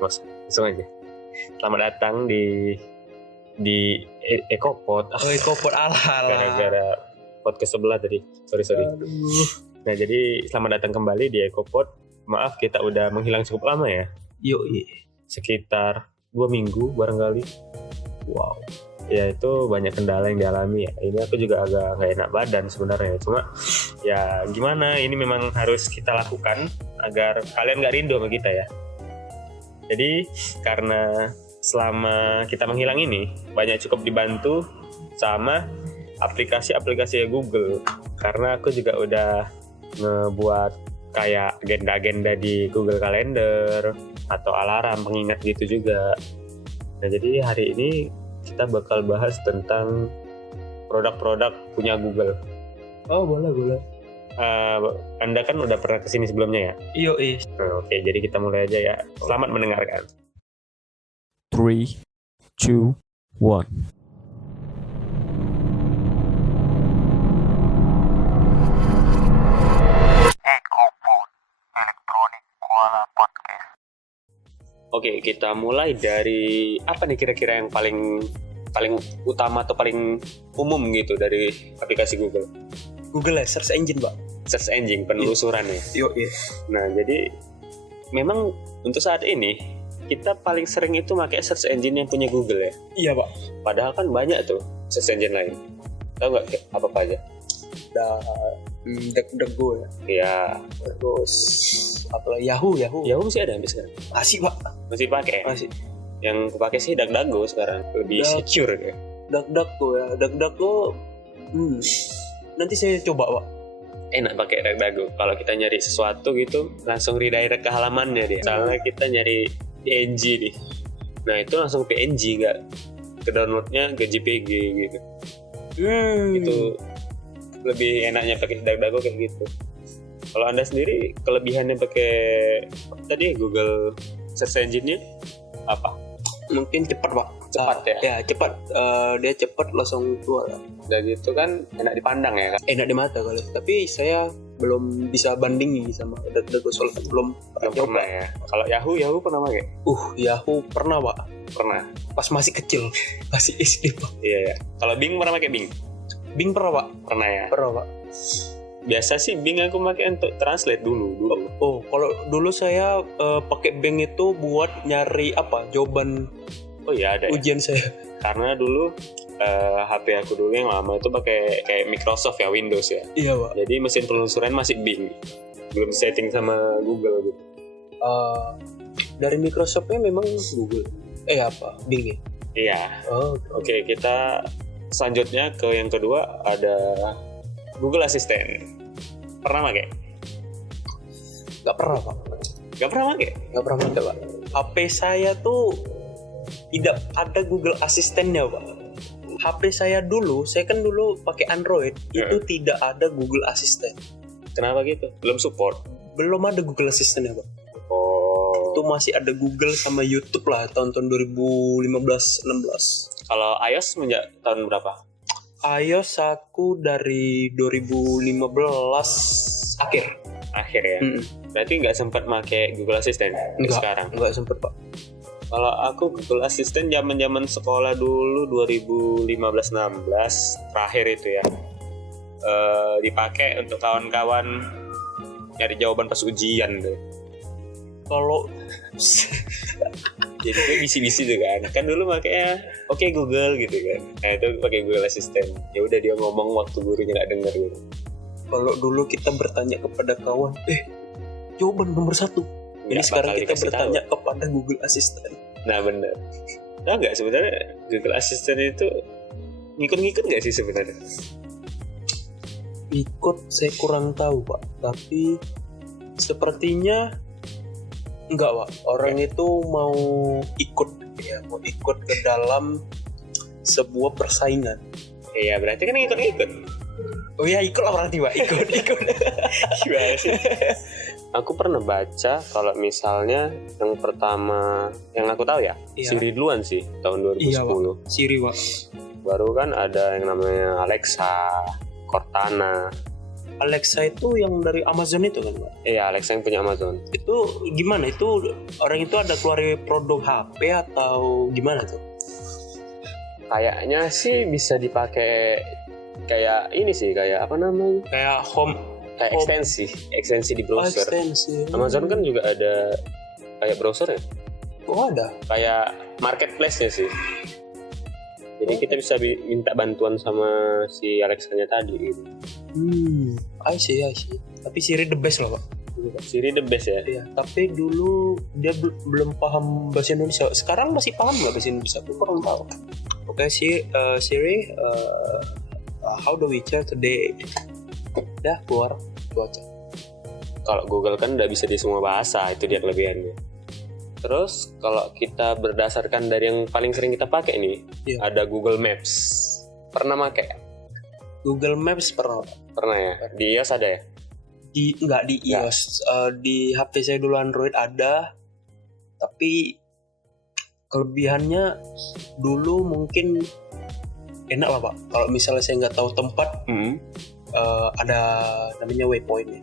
Langsung aja. Selamat datang di Ekopod. Ekopod ala. Gara-gara podcast sebelah tadi. Sorry. Nah, jadi selamat datang kembali di Ekopod. Maaf kita udah menghilang cukup lama ya. Sekitar 2 minggu barangkali. Wow. Ya itu banyak kendala yang dialami ya. Ini aku juga agak gak enak badan sebenarnya. Cuma ya gimana, ini memang harus kita lakukan agar kalian gak rindu sama kita ya. Jadi karena selama kita menghilang ini banyak cukup dibantu sama aplikasi-aplikasi Google. Karena aku juga udah ngebuat kayak agenda-agenda di Google Calendar atau alarm pengingat gitu juga. Nah, jadi hari ini kita bakal bahas tentang produk-produk punya Google. Oh, boleh. Anda kan udah pernah kesini sebelumnya ya? Iya. Oke, jadi kita mulai aja ya. Selamat mendengarkan. 3, 2, 1. Oke, kita mulai dari apa nih kira-kira yang paling utama atau paling umum gitu dari aplikasi Google? Google ya, search engine, Pak. Search engine, penelusuran ya. Iya. Nah, jadi memang untuk saat ini kita paling sering itu pakai search engine yang punya Google ya. Iya, Pak. Padahal kan banyak tuh search engine lain. Tahu nggak apa aja? DuckDuckGo ya. Ya, Terus apalagi Yahoo. Yahoo masih ada sampai sekarang. Masih, Pak. Masih pakai. Masih. Yang aku pakai sih DuckDuckGo sekarang, lebih secure ya. DuckDuckGo ya. DuckDuckGo. Nanti saya coba, Pak. Enak pakai DuckDuckGo. Kalau kita nyari sesuatu gitu, langsung redirect ke halamannya dia. Misalnya kita nyari PNG nih. Nah, itu langsung PNG, nggak ke downloadnya ke JPG gitu. Itu lebih enaknya pakai DuckDuckGo kayak gitu. Kalau Anda sendiri kelebihannya pakai tadi Google Search Engine-nya apa? Mungkin cepat, Pak. Cepat ya? Ya, cepat. Dia cepat langsung keluar. Dan gitu kan enak dipandang ya kan? Enak di mata kali. Tapi saya belum bisa bandingi sama DuckDuckGo soalnya belum Pernah ya. Kalau Yahoo pernah pakai? Yahoo pernah, Pak. Pernah. Pas masih kecil, masih SD, Pak. Iya. Kalau Bing pernah pakai Bing? Bing pernah, Pak. Pernah ya. Pernah, Pak. Biasa sih Bing aku pakai untuk translate dulu. Oh, kalau dulu saya pakai Bing itu buat nyari jawaban Oh iya ada. ujian saya. Karena dulu HP aku dulu yang lama itu pakai kayak Microsoft ya, Windows ya. Iya, Pak. Jadi mesin penelusuran masih Bing. Belum setting sama Google gitu. Dari Microsoftnya memang Google. Bing ya? Iya. Oke, kita selanjutnya ke yang kedua ada Google Assistant. Pernah pakai? Gak pernah, Pak. Gak pernah pakai? Gak pernah pakai, Pak. HP saya tuh tidak ada Google Assistant-nya, Pak. HP saya saya kan dulu pakai Android, itu tidak ada Google Assistant. Kenapa gitu? Belum support? Belum ada Google Assistant-nya, Pak. Oh. Itu masih ada Google sama YouTube lah tahun-tahun 2015-16. Kalau iOS sejak tahun berapa? iOS aku dari 2015 akhir ya. Berarti nggak sempat pakai Google Assistant sekarang? Nggak sempat, Pak. Kalau aku Google Assistant zaman sekolah dulu 2015-16 terakhir itu ya, dipakai untuk kawan-kawan nyari jawaban pas ujian deh. Kalau jadi gue bisi-bisi tuh kan dulu makanya oke Google gitu kan. Nah itu pakai Google Assistant. Ya udah dia ngomong waktu gurunya nggak denger gitu. Kalau dulu kita bertanya kepada kawan, jawaban nomor 1. Ini sekarang kita bertanya kepada Google Assistant. Nah benar. Tahu nggak sebenarnya Google Assistant itu ngikut nggak sih sebenarnya? Ikut saya kurang tahu, Pak. Tapi sepertinya enggak, Pak. Orang itu mau ikut ke dalam sebuah persaingan. Iya, berarti kan ikut. Oh ya, ikut lah berarti, Pak. Ikut. Gimana sih? Aku pernah baca kalau misalnya yang pertama yang aku tahu ya, Siri duluan sih tahun 2010. Iya, Pak. Siri, Pak. Baru kan ada yang namanya Alexa, Cortana. Alexa itu yang dari Amazon itu kan, Pak? Iya, Alexa yang punya Amazon. Itu gimana? Itu orang itu ada keluarin produk HP atau gimana tuh? Kayaknya sih bisa dipakai kayak ini sih, kayak apa namanya? Kayak home Kayak ekstensi di browser. extension. Amazon kan juga ada kayak browser ya, Oh, ada. kayak marketplace-nya sih. Jadi kita bisa minta bantuan sama si Alexa-nya tadi gitu. I see. Tapi Siri the best lah, Pak. Siri the best ya. Iya, tapi dulu dia belum paham bahasa Indonesia. Sekarang masih paham nggak bahasa Indonesia? Aku kurang tahu. Oke, Siri, how do we chat today? Dah keluar cuaca. Kalau Google kan udah bisa di semua bahasa, itu dia kelebihannya. Terus kalau kita berdasarkan dari yang paling sering kita pakai nih, Iya. ada Google Maps. Pernah pakai? Google Maps pernah Pernah ya? Di iOS ada ya? nggak di iOS. Di HP saya dulu Android ada, tapi kelebihannya dulu mungkin enak lah, Pak. Kalau misalnya saya nggak tahu tempat, ada namanya waypoint ya.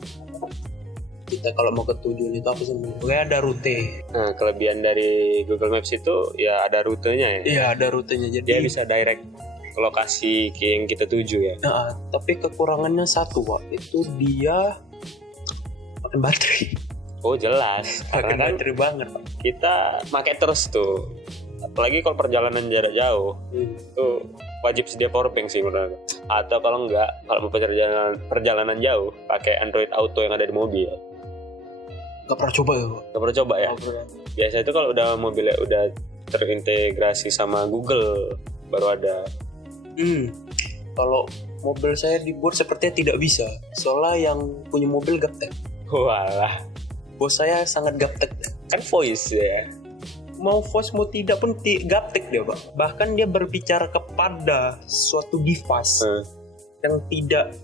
Kita kalau mau ke tujuan itu apa sih namanya? Pokoknya ada rute. Nah, kelebihan dari Google Maps itu ya ada rutenya ya. Iya, ada rutenya. Jadi Dia bisa direct ke lokasi yang kita tuju ya. tapi kekurangannya satu, Pak. Itu dia makan baterai. Oh jelas, Makan karena kan baterai banget, Pak. kita pakai terus tuh. Apalagi kalau perjalanan jarak jauh, itu wajib sedia powerbank sih menurut aku. Atau kalau enggak, kalau mau perjalanan jauh, pakai Android Auto yang ada di mobil. Gak pernah coba ya, Pak. Gak pernah coba ya? Biasa itu kalau udah mobilnya udah terintegrasi sama Google baru ada. Kalau mobil saya dibuat sepertinya tidak bisa. Soalnya yang punya mobil gaptek. Walah, Bos saya sangat gaptek. kan voice ya. Mau voice mau tidak pun gaptek dia, Pak. Bahkan dia berbicara kepada suatu device yang tidak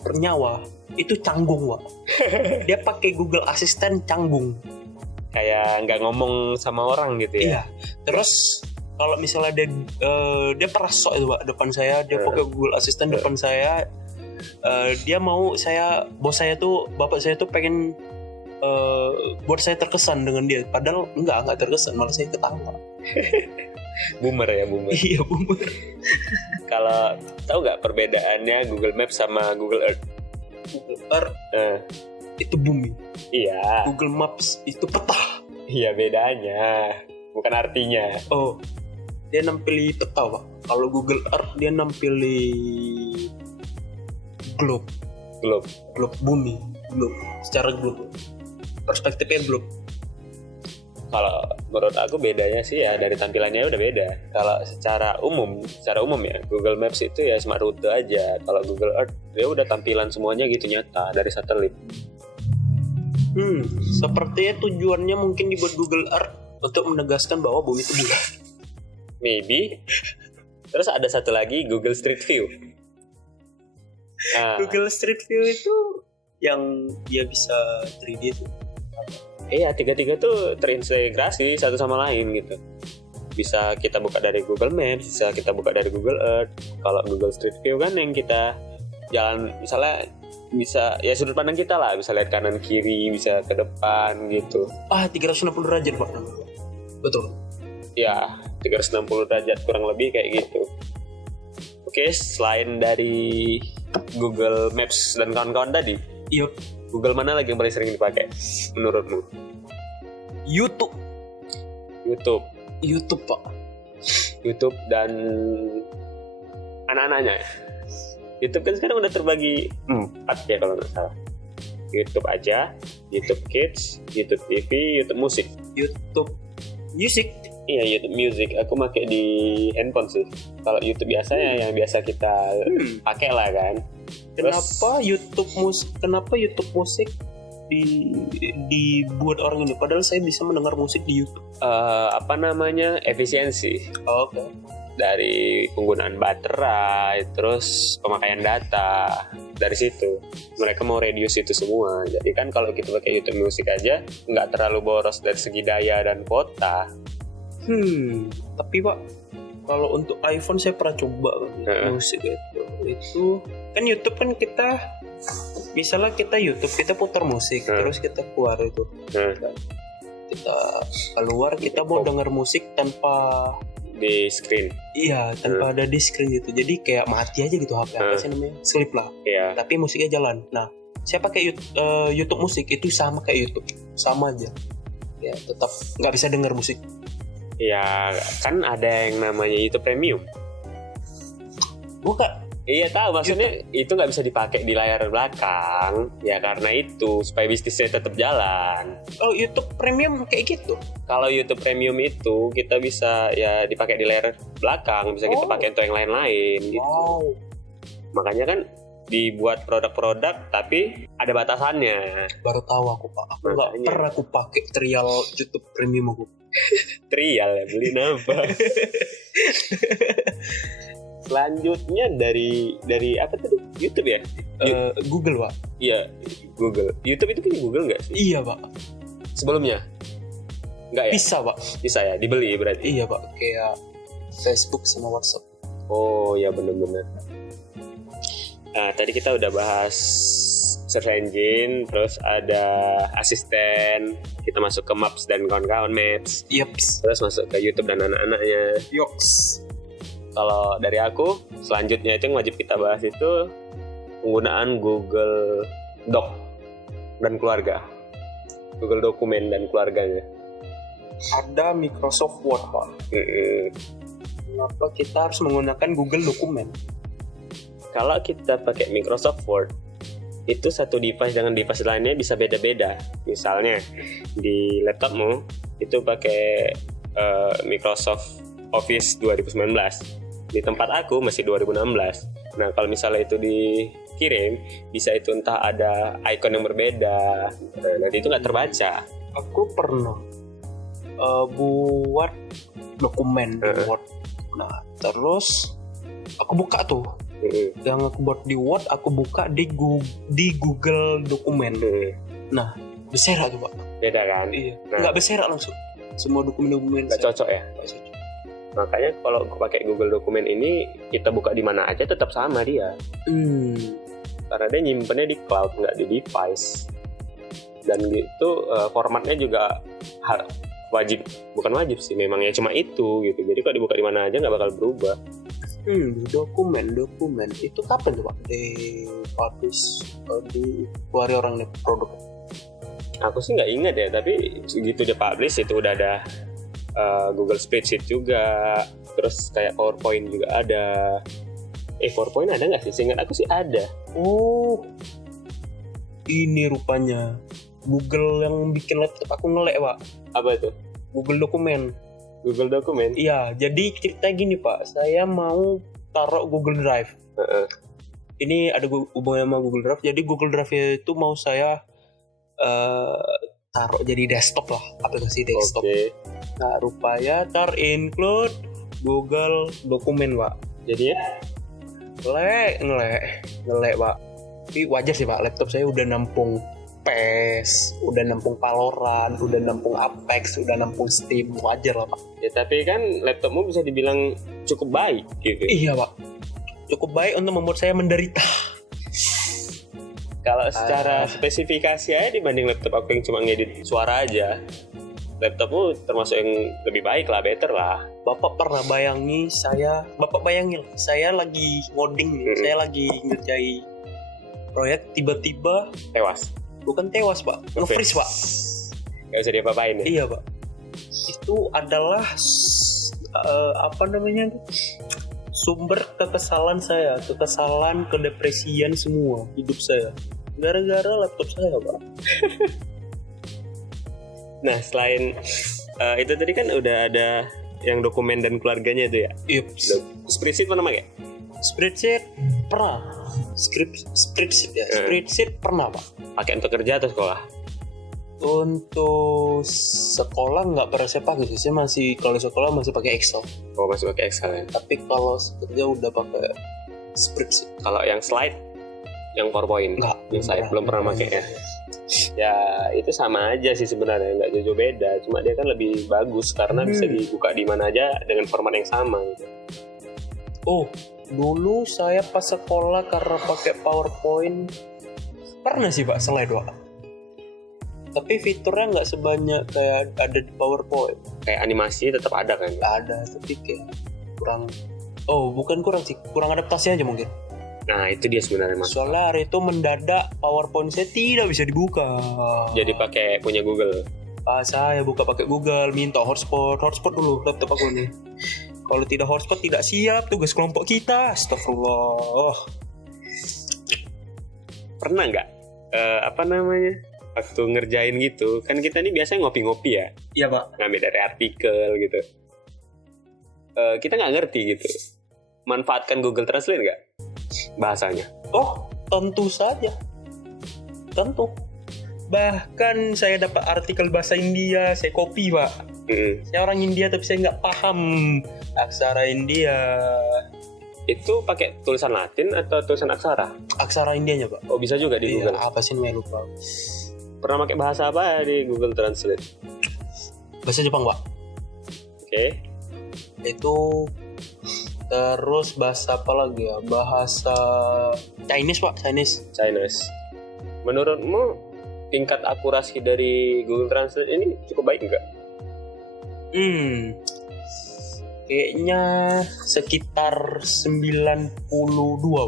bernyawa, itu canggung, Pak. Dia pakai Google Assistant canggung. Kayak nggak ngomong sama orang gitu ya. Iya. Terus kalau misalnya dia pernah sok itu, Pak, depan saya, dia pakai Google Assistant depan saya. Dia mau bos saya tuh, bapak saya tuh pengen buat saya terkesan dengan dia. Padahal enggak terkesan, malah saya ketawa. Boomer ya, boomer. Iya, boomer. Kalau tahu nggak perbedaannya Google Maps sama Google Earth? Google Earth itu bumi. Iya, Google Maps itu peta. iya bedanya, bukan artinya. Oh, dia nampili peta, Pak. Kalau Google Earth dia nampili globe bumi, secara globe. Perspektifnya globe. Kalau menurut aku bedanya sih ya dari tampilannya udah beda. Kalau secara umum ya Google Maps itu ya cuma rute aja. Kalau Google Earth dia udah tampilan semuanya gitu nyata dari satelit. Sepertinya tujuannya mungkin dibuat Google Earth untuk menegaskan bahwa bumi itu bulat. Maybe. Terus ada satu lagi Google Street View. Nah, Google Street View itu yang dia bisa 3D tuh. iya, tiga-tiga tuh terintegrasi satu sama lain gitu. Bisa kita buka dari Google Maps, bisa kita buka dari Google Earth. Kalau Google Street View kan yang kita jalan, misalnya bisa ya sudut pandang kita lah, bisa lihat kanan kiri, bisa ke depan gitu. 360 derajat, Pak. Betul. Ya, 360 derajat kurang lebih kayak gitu. Oke, selain dari Google Maps dan kawan-kawan tadi, Iya, Google mana lagi yang paling sering dipakai menurutmu? YouTube, Pak. YouTube dan anak-anaknya. YouTube kan sekarang udah terbagi 4 ya kalau nggak salah. YouTube aja, YouTube Kids, YouTube TV, YouTube Musik. YouTube Music. Iya, YouTube Music. Aku pakai di handphone sih. Kalau YouTube biasanya yang biasa kita pakai lah kan. Kenapa YouTube Musik dibuat orang ini? Padahal saya bisa mendengar musik di YouTube. Efisiensi. Oke. Dari penggunaan baterai, terus pemakaian data, dari situ mereka mau reduce itu semua. Jadi kan kalau kita pakai YouTube Music aja nggak terlalu boros dari segi daya dan kuota. Tapi Pak, kalau untuk iPhone saya pernah coba musik itu kan YouTube kan kita misalnya kita YouTube, kita putar musik, terus kita keluar itu. Kita keluar, kita mau denger musik tanpa di screen. Iya, tanpa ada di screen gitu. Jadi kayak mati aja gitu HP. Apa sih namanya? Sleep lah. Iya. Tapi musiknya jalan. Nah, saya pakai YouTube musik itu sama kayak YouTube, sama aja. Ya, tetap nggak bisa denger musik. Ya kan ada yang namanya YouTube Premium. Bukan. Iya tahu, maksudnya itu nggak bisa dipakai di layar belakang ya, karena itu supaya bisnisnya tetap jalan. Oh, YouTube Premium kayak gitu. Kalau YouTube Premium itu kita bisa ya dipakai di layar belakang, bisa kita pakai untuk yang lain-lain gitu. Wow. Makanya kan dibuat produk-produk tapi ada batasannya. Baru tahu aku, Pak. Aku nggak Makanya. pernah aku pakai trial YouTube Premium aku. Trial ya, beli nambah. Selanjutnya dari apa tadi? YouTube ya? Google, Pak. Iya, Google. YouTube itu punya Google nggak sih? Iya, Pak. Sebelumnya? Nggak ya? Bisa, Pak. Bisa ya, dibeli berarti? Iya, Pak. Kayak Facebook sama WhatsApp. Oh ya, bener-bener. Nah, tadi kita udah bahas search engine, terus ada asisten, kita masuk ke Maps dan kawan-kawan Maps, Yeps. terus masuk ke YouTube dan anak-anaknya. Yoks. Kalau dari aku, selanjutnya itu yang wajib kita bahas itu penggunaan Google Doc dan keluarga. Google Dokumen dan keluarganya. Ada Microsoft Word, Pak. Kenapa kita harus menggunakan Google Dokumen? Kalau kita pakai Microsoft Word, itu satu device dengan device lainnya bisa beda-beda. Misalnya di laptopmu itu pakai Microsoft Office 2019. Di tempat aku masih 2016. Nah, kalau misalnya itu dikirim, bisa itu entah ada icon yang berbeda. Nanti itu nggak terbaca. Aku pernah buat dokumen di Word. Nah, terus aku buka tuh. Yang aku buat di Word, aku buka di Google Dokumen. Nah, berserak tuh, Pak. Beda kan? Iya. Nah. Nggak berserak langsung. Semua dokumen-dokumen Nggak cocok ya? nggak cocok. Makanya kalau pakai Google Dokumen ini, kita buka di mana aja tetap sama dia. Karena dia nyimpennya di cloud, nggak di device. Dan gitu formatnya juga wajib, bukan wajib sih, memang ya cuma itu gitu. Jadi kalau dibuka di mana aja nggak bakal berubah. Dokumen itu kapan tuh, Pak? Di publish di keluarin orang nih produk. Aku sih nggak ingat ya, tapi segitu dia publish itu udah ada Google Spreadsheet juga, terus kayak PowerPoint juga ada. PowerPoint ada nggak sih? Seingat aku sih ada. Oh, ini rupanya Google yang bikin laptop aku ngelek, Pak. Apa itu? Google Dokumen. Google Dokumen? Iya, jadi cerita gini, Pak. Saya mau taruh Google Drive. Ini ada hubungan sama Google Drive. Jadi Google Drive itu mau saya taruh jadi desktop lah, aplikasi desktop. Oke. Nah, rupanya include Google Dokumen, Pak. Jadi ya? Ngelek, Pak. Tapi wajar sih, Pak. Laptop saya udah nampung PES, udah nampung Valorant, udah nampung Apex, udah nampung Steam. Wajar lah, Pak. Ya tapi kan laptopmu bisa dibilang cukup baik gitu. Iya, Pak. Cukup baik untuk membuat saya menderita. Kalau secara spesifikasi aja dibanding laptop aku yang cuma ngedit suara aja, laptopmu termasuk yang lebih baik lah, better lah. Bapak bayangin saya lagi ngoding nih, saya lagi ngerjain proyek, tiba-tiba Tewas. bukan tewas, Pak, nge-freeze, Pak. Gak bisa diapa-apain ya? Iya, Pak. Itu adalah sumber kekesalan saya, kedepresian semua hidup saya. Gara-gara laptop saya, Pak. Nah, selain itu tadi kan udah ada yang dokumen dan keluarganya itu ya? Yups. Spreadsheet pernah pakai? Spreadsheet pernah. Spreadsheet ya. Spreadsheet pernah, Pak. Pakai untuk kerja atau sekolah? Untuk sekolah nggak pernah saya pakai sih. Saya kalau sekolah masih pakai Excel. Oh, masih pakai Excel ya? Tapi kalau kerja udah pakai spreadsheet. Kalau yang slide, yang PowerPoint, Nggak, yang slide belum pernah pakai ya? Ya itu sama aja sih sebenarnya, nggak jauh beda. Cuma dia kan lebih bagus karena bisa dibuka di mana aja dengan format yang sama gitu. Oh, dulu saya pas sekolah karena pakai PowerPoint, Pernah sih Pak slide Pak. Tapi fiturnya nggak sebanyak kayak ada di PowerPoint. Kayak animasi tetap ada kan? Nggak ada, tapi kayak kurang. Oh, bukan kurang sih, kurang adaptasi aja mungkin. Nah itu dia sebenarnya mas. Soalnya hari itu mendadak PowerPoint saya tidak bisa dibuka. Jadi pakai punya Google. Saya buka pakai Google, minta hotspot dulu laptop aku nih. Kalau tidak hotspot tidak siap tugas kelompok kita. Astagfirullah. Pernah nggak waktu ngerjain gitu kan kita nih biasanya ngopi-ngopi ya, Iya Pak. ngambil dari artikel gitu. Kita nggak ngerti gitu, manfaatkan Google Translate nggak bahasanya? Oh, tentu saja. Tentu. Bahkan saya dapat artikel bahasa India, saya copy Pak. Saya orang India tapi saya nggak paham aksara India. Itu pakai tulisan Latin atau tulisan aksara? Aksara Indianya Pak. Oh bisa juga di Iya, Google. apa sih namanya lupa. Pernah pakai bahasa apa di Google Translate? Bahasa Jepang Pak. Oke. Itu terus bahasa apa lagi ya? Bahasa Chinese Pak, Chinese. Menurutmu tingkat akurasi dari Google Translate ini cukup baik nggak? Kayaknya sekitar 92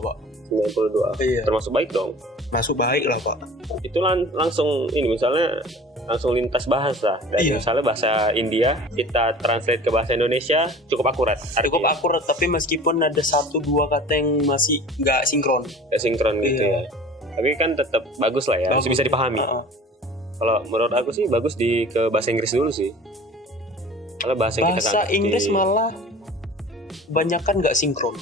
Pak. 92. Iya. Termasuk baik dong. Masuk baik lah Pak. Itu langsung ini misalnya langsung lintas bahasa dari Iya. misalnya bahasa India kita translate ke bahasa Indonesia cukup akurat. Cukup Artinya akurat, tapi meskipun ada 1-2 kata yang masih nggak sinkron. nggak sinkron gitu Iya. ya. Tapi kan tetap bagus lah ya, masih bisa dipahami. Kalau menurut aku sih bagus ke bahasa Inggris dulu sih. Kalau bahasa yang kita Bahasa nggak ngerti. Inggris malah kebanyakan nggak sinkron.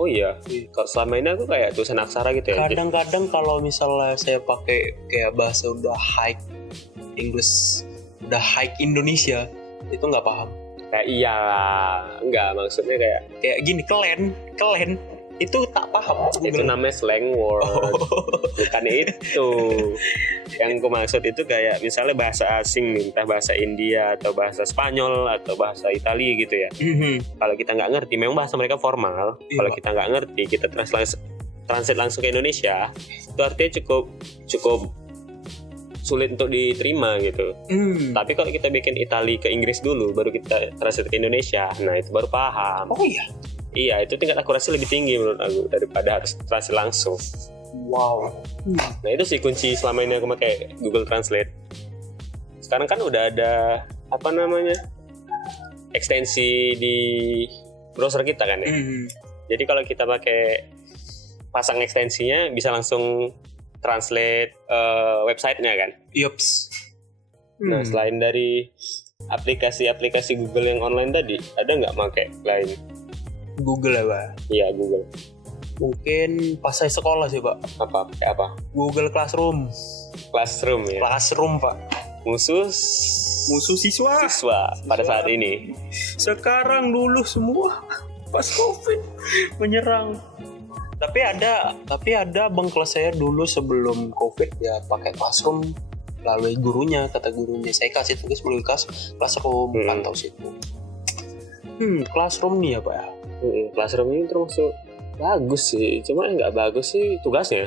Oh iya. Kalau selama ini aku kayak tulisan aksara gitu ya. Kadang-kadang kalau misalnya saya pakai kayak bahasa udah high English, udah high Indonesia, itu nggak paham. Kayak iya, enggak maksudnya kayak Kayak gini, kelen itu tak paham. itu namanya slang word. Bukan itu. Yang aku maksud itu kayak misalnya bahasa asing nih, entah bahasa India atau bahasa Spanyol atau bahasa Italia gitu ya. Kalau kita nggak ngerti, memang bahasa mereka formal. Iya. Kalau kita nggak ngerti, kita translate langsung ke Indonesia, itu artinya cukup sulit untuk diterima gitu. Tapi kalau kita bikin Italia ke Inggris dulu, baru kita translate ke Indonesia, nah itu baru paham. Oh iya. Iya, itu tingkat akurasi lebih tinggi menurut aku daripada harus translate langsung. Wow. Nah itu sih kunci selama ini aku pakai Google Translate. Sekarang kan udah ada ekstensi di browser kita kan ya. Jadi kalau kita pakai pasang ekstensinya bisa langsung translate websitenya kan. Yups. Nah selain dari aplikasi-aplikasi Google yang online tadi, ada nggak pakai lain? Google ya Pak. Iya Google. Mungkin pas saya sekolah sih Pak. Pakai apa? Google Classroom. Classroom ya. Classroom Pak. Musuh siswa. pada saat ini. Sekarang dulu semua pas COVID menyerang. Tapi ada abang kelas saya dulu sebelum COVID ya pakai Classroom, lalu kata gurunya saya kasih tugas melalui Classroom, pantau situ. Classroom nih ya Pak ya. Classroom ini termasuk bagus sih, cuma yang nggak bagus sih tugasnya.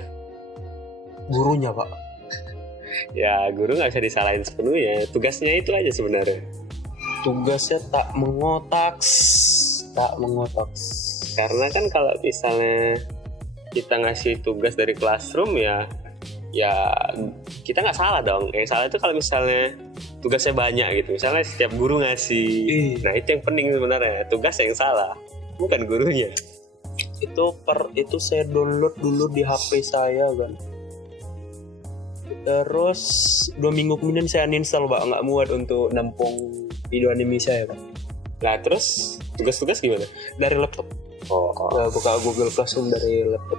Gurunya Pak. Ya guru nggak bisa disalahin sepenuhnya, tugasnya itu aja sebenarnya. Tugasnya tak mengotak. Karena kan kalau misalnya kita ngasih tugas dari Classroom ya kita nggak salah dong. Yang salah itu kalau misalnya tugasnya banyak gitu, misalnya setiap guru ngasih. Nah itu yang penting sebenarnya, tugas yang salah bukan gurunya. Itu saya download dulu di HP saya kan. Terus 2 minggu kemudian saya uninstall Pak, nggak muat untuk nampung video anime saya Pak. Nah terus tugas-tugas gimana? Dari laptop. Buka Google Classroom dari laptop.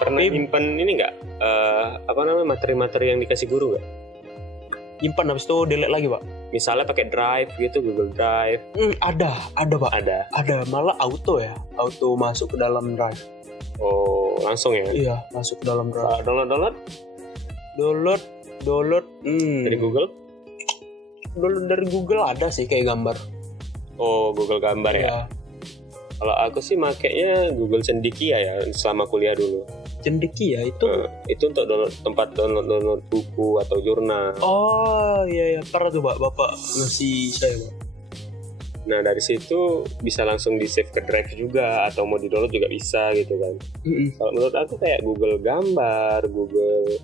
Pernah nyimpen ini nggak? Materi-materi yang dikasih guru nggak? Nyimpan habis itu delete lagi Pak. Misalnya pakai Drive gitu, Google Drive. Ada Pak. Ada malah auto masuk ke dalam Drive. Oh langsung ya? Iya masuk ke dalam Drive. Download. Dari Google? Download dari Google ada sih kayak gambar. Oh Google gambar ya? Kalau aku sih makainya Google Cendekia ya selama kuliah dulu. Cendekia itu. Itu untuk tempat download buku atau jurnal. Oh iya pernah tuh bapak ngasih saya Pak. Nah dari situ bisa langsung di save ke drive juga, atau mau di download juga bisa gitu kan. Kalau menurut aku kayak Google Gambar, Google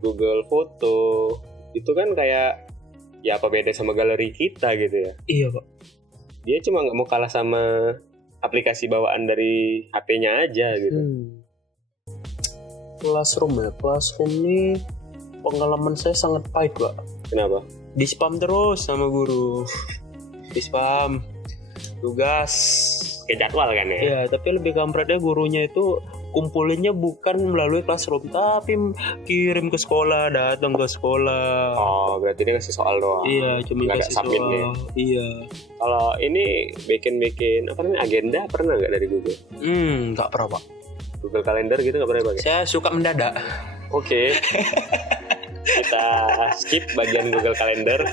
Google Foto itu kan kayak ya apa beda sama galeri kita gitu ya. Iya Pak. Dia cuma nggak mau kalah sama aplikasi bawaan dari HP-nya aja gitu. Classroom ini pengalaman saya sangat pahit Pak. Kenapa? Di spam terus sama guru. Di spam tugas. Kayak jadwal kan ya? Iya, tapi lebih kampretnya gurunya itu kumpulinnya bukan melalui classroom, tapi kirim ke sekolah, datang ke sekolah. Oh, berarti dia ngasih soal doang. Iya, cuma Nggak ada kasih submitnya. soal. Iya. Kalau ini bikin agenda pernah nggak dari Google? Nggak pernah Pak. Google Calendar gitu nggak pernah pakai? Saya suka mendadak. Oke. Kita skip bagian Google Calendar.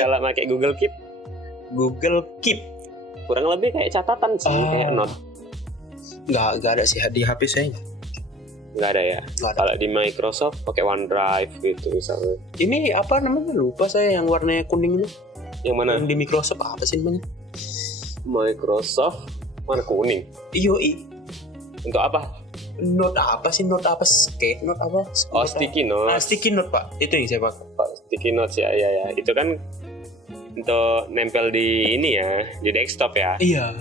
Kalau pakai Google Keep, Google Keep. kurang lebih kayak catatan sih, kayak note. Nggak ada sih di HP saya. Nggak ada ya. Nggak ada. Kalau di Microsoft pakai OneDrive gitu misalnya. Ini apa namanya? Lupa saya yang warnanya kuning itu. Yang mana? Yang di Microsoft apa sih namanya? Microsoft warna kuning. Yoi. Untuk apa? Note apa sih? Note apa? Skate note apa? Oh, sticky note. Sticky note Pak. Itu yang saya pakai. Sticky notes ya. Itu kan untuk nempel di ini ya, di desktop ya. Iya.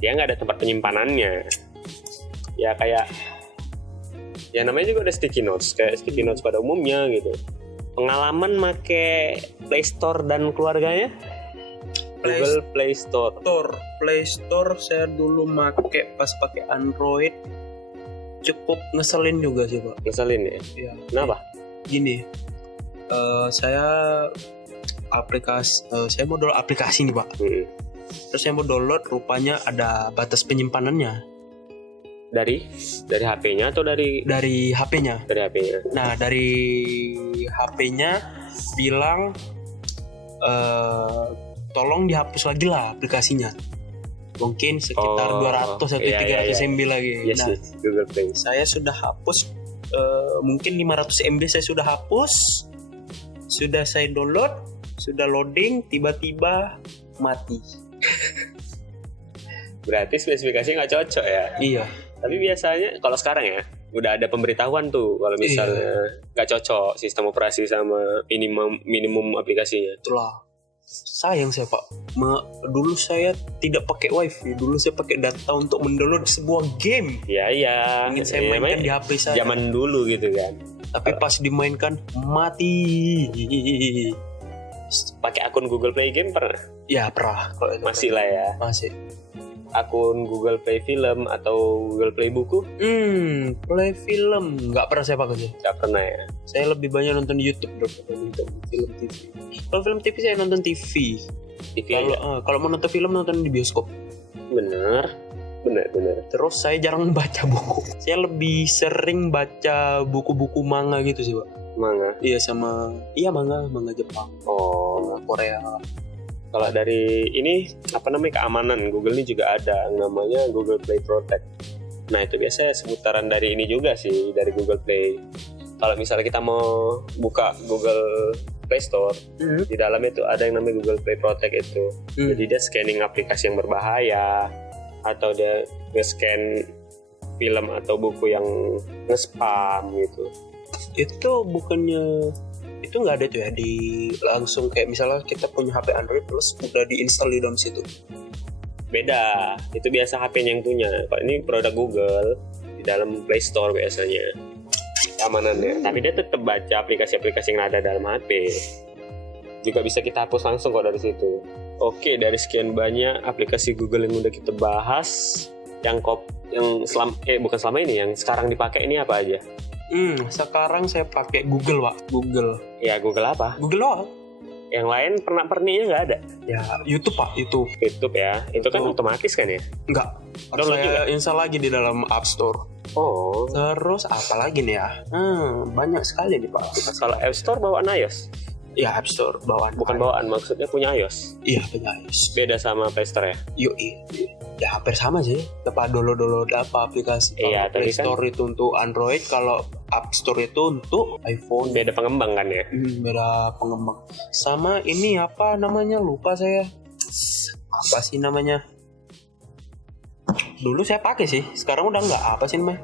Dia nggak ada tempat penyimpanannya. Ya kayak, ya namanya juga ada sticky notes, kayak sticky notes pada umumnya gitu. Pengalaman make Play Store dan keluarganya? Google Play Store. Play Store saya dulu pas pakai Android cukup ngeselin juga sih Pak. Ngeselin ya? Iya. Kenapa? Gini, saya mau download aplikasi nih Pak. Terus saya mau download, rupanya ada batas penyimpanannya Dari HP-nya atau dari HP-nya. Dari HP-nya. Nah dari HP-nya bilang tolong dihapus lagi lah aplikasinya. Mungkin sekitar 200 atau 300 MB lagi. Yes, Nah, Google Play. saya sudah hapus, mungkin 500 MB saya sudah hapus. Sudah saya download, sudah loading, tiba-tiba mati. Berarti spesifikasinya nggak cocok ya? Iya. Tapi biasanya kalau sekarang ya udah ada pemberitahuan tuh kalau misalnya nggak cocok sistem operasi sama minimum aplikasinya. Itulah. Sayang saya Pak. Dulu saya tidak pakai wifi. Dulu saya pakai data untuk mendownload sebuah game. Iya. Ingin saya mainkan di HP saya. Zaman dulu gitu kan. Tapi pas dimainkan mati. Pakai akun Google Play Game pernah? Ya pernah. Kalau itu Masih lah ya. masih. Akun Google Play Film atau Google Play Buku? Play film nggak pernah saya pakai sih. Nggak pernah ya. Saya lebih banyak nonton di YouTube daripada nonton film TV. Kalau film TV saya nonton TV. Kalau mau nonton film nonton di bioskop. Bener. Terus saya jarang baca buku. Saya lebih sering baca buku-buku manga gitu sih Pak. Manga? Iya manga Jepang. Manga Korea. Kalau dari ini keamanan Google ini juga ada namanya Google Play Protect. Nah itu biasanya seputaran dari ini juga sih, dari Google Play. Kalau misalnya kita mau buka Google Play Store, di dalamnya itu ada yang namanya Google Play Protect itu. Jadi dia scanning aplikasi yang berbahaya, atau dia nge-scan film atau buku yang nge-spam gitu. Itu bukannya itu nggak ada tuh ya di langsung kayak misalnya kita punya HP Android terus udah diinstal di dalam situ. Beda, itu biasa HP-nya yang punya. Kalau ini produk Google di dalam Play Store biasanya keamanannya. Tapi dia tetap baca aplikasi-aplikasi yang ada dalam HP. Juga bisa kita hapus langsung kok dari situ. Oke, dari sekian banyak aplikasi Google yang udah kita bahas, yang bukan selama ini, yang sekarang dipakai ini apa aja? Sekarang saya pakai Google Pak. Google. Ya Google apa? Google doang. Yang lain pernak-perniknya nggak ada? Ya YouTube Pak. YouTube ya. Itu kan otomatis kan ya? Enggak. Download Saya juga? install lagi di dalam App Store. Oh. Terus apa lagi nih ya? Banyak sekali nih Pak. Kalau App Store bawaan iOS? Ya App Store bawaan. Bukan bawaan, maksudnya punya iOS. Iya punya iOS. Beda sama Play Store ya? Yoi. Ya hampir sama sih. Apa download aplikasi. Iya, Kalau Play tadi kan- Store itu untuk Android, kalau App Store itu untuk iPhone. Beda pengembang kan ya. Beda pengembang. Sama ini apa namanya? Lupa saya. Apa sih namanya? Dulu saya pakai sih. Sekarang udah enggak. Apa sih namanya?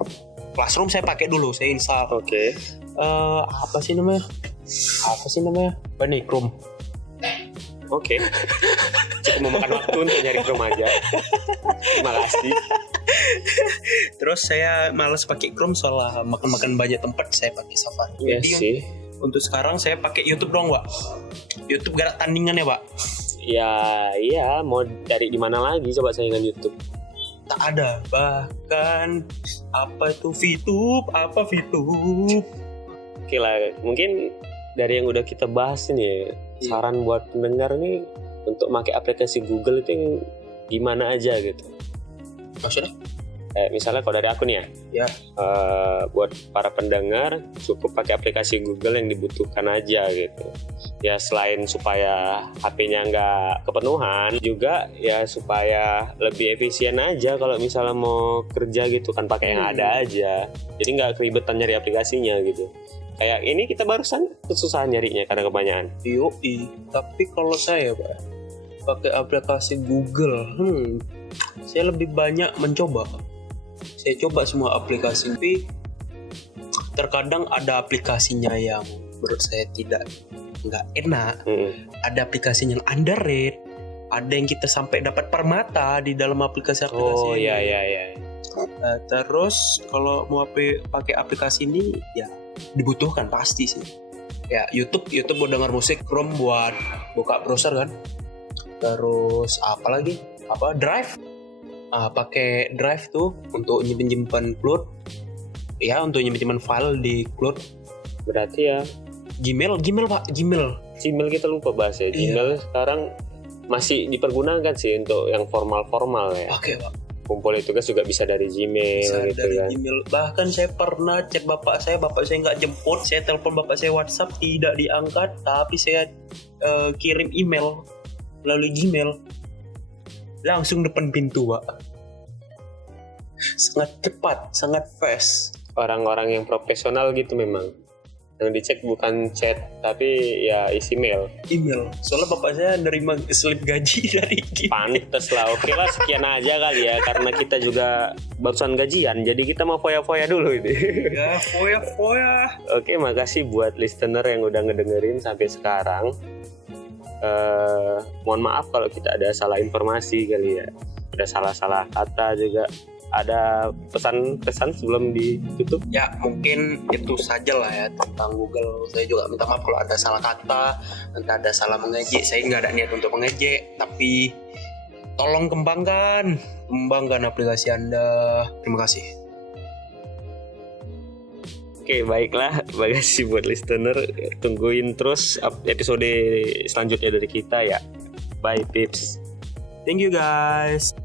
Classroom saya pakai dulu. Saya install. Oke. Apa sih namanya? Apa nih? Chrome. Oke. Cukup memakan waktu untuk nyari Chrome aja. Terima kasih. Terus saya malas pakai Chrome soalnya makan banyak tempat, saya pakai Safari. Iya Jadi sih. untuk sekarang saya pakai YouTube dong, Pak. YouTube gak ada tandingan ya, Pak. Ya, iya. Mau dari di mana lagi coba saingan YouTube? Tak ada. Bahkan apa itu VTube, Oke lah, mungkin dari yang udah kita bahas ini ya, saran buat pendengar nih untuk pakai aplikasi Google itu yang gimana aja gitu. Maksudnya? Misalnya kalau dari aku nih Ya. buat para pendengar cukup pakai aplikasi Google yang dibutuhkan aja gitu. Ya selain supaya HP-nya nggak kepenuhan, juga ya supaya lebih efisien aja kalau misalnya mau kerja gitu kan pakai yang ada aja. Jadi nggak keribetan nyari aplikasinya gitu. Kayak ini kita barusan kesusahan nyarinya karena kebanyakan. Yoi. Tapi kalau saya, Pak, pakai aplikasi Google, saya lebih banyak mencoba. Saya coba semua aplikasi, tapi terkadang ada aplikasinya yang menurut saya nggak enak. Ada aplikasinya yang underrated, ada yang kita sampai dapat permata di dalam aplikasi-aplikasi. Oh iya. Terus kalau mau pakai aplikasi ini ya dibutuhkan pasti sih. Ya YouTube buat dengar musik, Chrome buat buka browser kan. Terus apa lagi? Drive. Pakai Drive tuh untuk nyimpen cloud. Ya, untuk nyimpen file di cloud. Berarti ya Gmail Pak, Gmail kita lupa bahas ya. Gmail sekarang masih dipergunakan sih untuk yang formal ya. Pakai Pak. Kumpul tugas juga bisa dari Gmail Bisa gitu dari kan. Gmail. Bahkan saya pernah chat bapak saya nggak jemput. Saya telepon bapak saya WhatsApp tidak diangkat, tapi saya kirim email melalui Gmail. Langsung depan pintu, Pak. Sangat cepat, sangat fast. Orang-orang yang profesional gitu memang. Yang dicek bukan chat tapi ya isi mail. Email. Soalnya bapak saya nerima slip gaji dari Gmail. Pantes lah. Oke lah, sekian aja kali ya, karena kita juga barusan gajian, jadi kita mau foya-foya dulu ini. Ya, foya. Oke, makasih buat listener yang udah ngedengerin sampai sekarang. Mohon maaf kalau kita ada salah informasi kali ya, ada salah-salah kata juga. Ada pesan-pesan sebelum ditutup? Ya, mungkin itu saja lah ya tentang Google. Saya juga minta maaf kalau ada salah kata, nanti ada salah mengejek. Saya nggak ada niat untuk mengejek, tapi tolong kembangkan aplikasi Anda. Terima kasih. Oke, baiklah. Terima kasih buat listener. Tungguin terus episode selanjutnya dari kita ya. Bye, Pips. Thank you guys.